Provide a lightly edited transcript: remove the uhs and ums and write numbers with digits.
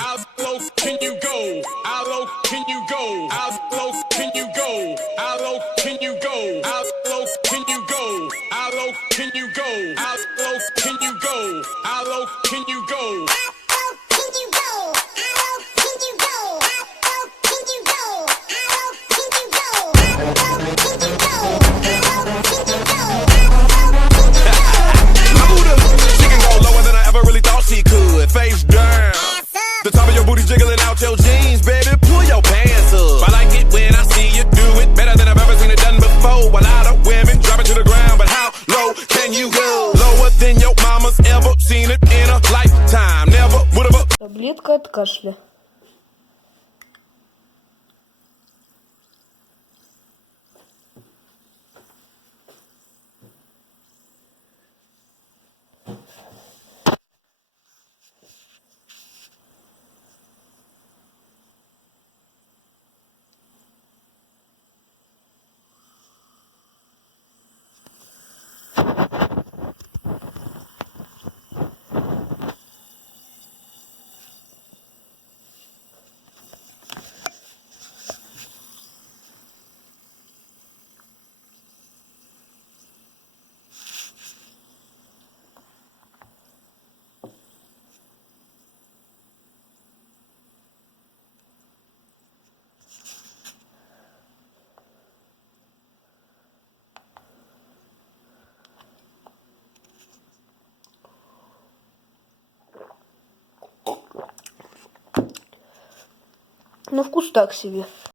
How low can you go? How low can you go? How low can you go? How low can you go? How low can you go? How low can you go? How low can you go? How low can you go? Face down. The top of your booty jiggling out your jeans, baby. Pull your pants up. I like it when I see you do it better than I've ever seen it done before. A lot of women drop it to the ground, but how low can you go? Lower than your mama's ever seen it in a lifetime. Never would have. Таблетка от кашля. На вкус так себе.